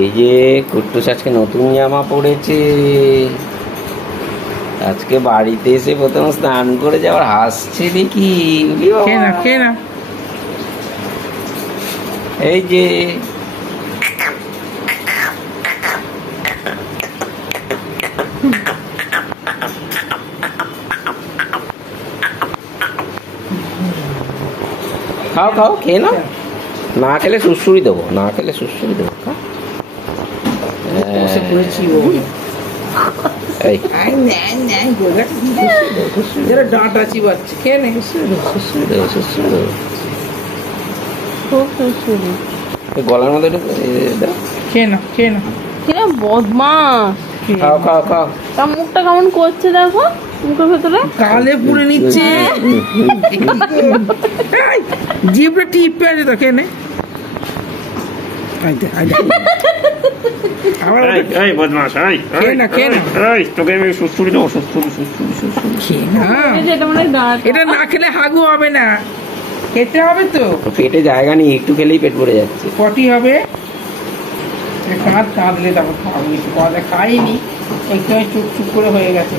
এই যে কুট্টুস আজকে নতুন জামা পড়েছে, আজকে বাড়িতে এসে প্রথম স্নান করে যাওয়ার হাসছে দেখি। এই যে খাও খাও, খেয়ে নাও। না খেলে সুড়সুড়ি দেবো, না খেলে সুড়সুড়ি দেবো। ডাঁটা চিবাচ্ছে, খেয়ে নে। গলার মধ্যে খেয়ে না, খেয়ে না, খেয়ে বদমাস। খাও খাও খাও। তার মুখটা কেমন করছে দেখো, মুখের ভেতরে কালে পুড়ে নিচ্ছে। জিভটা টিপে আছে তো, খেয়ে নে। এটা না খেলে হাগু হবে না, খেতে হবে তো। পেটে জায়গা নেই, একটু খেলেই পেট ভরে যাচ্ছে। পটি হবে, কাঁদলে তারপর খাওয়াবো। খাইনি, একটু চুপ চুপ করে হয়ে গেছে।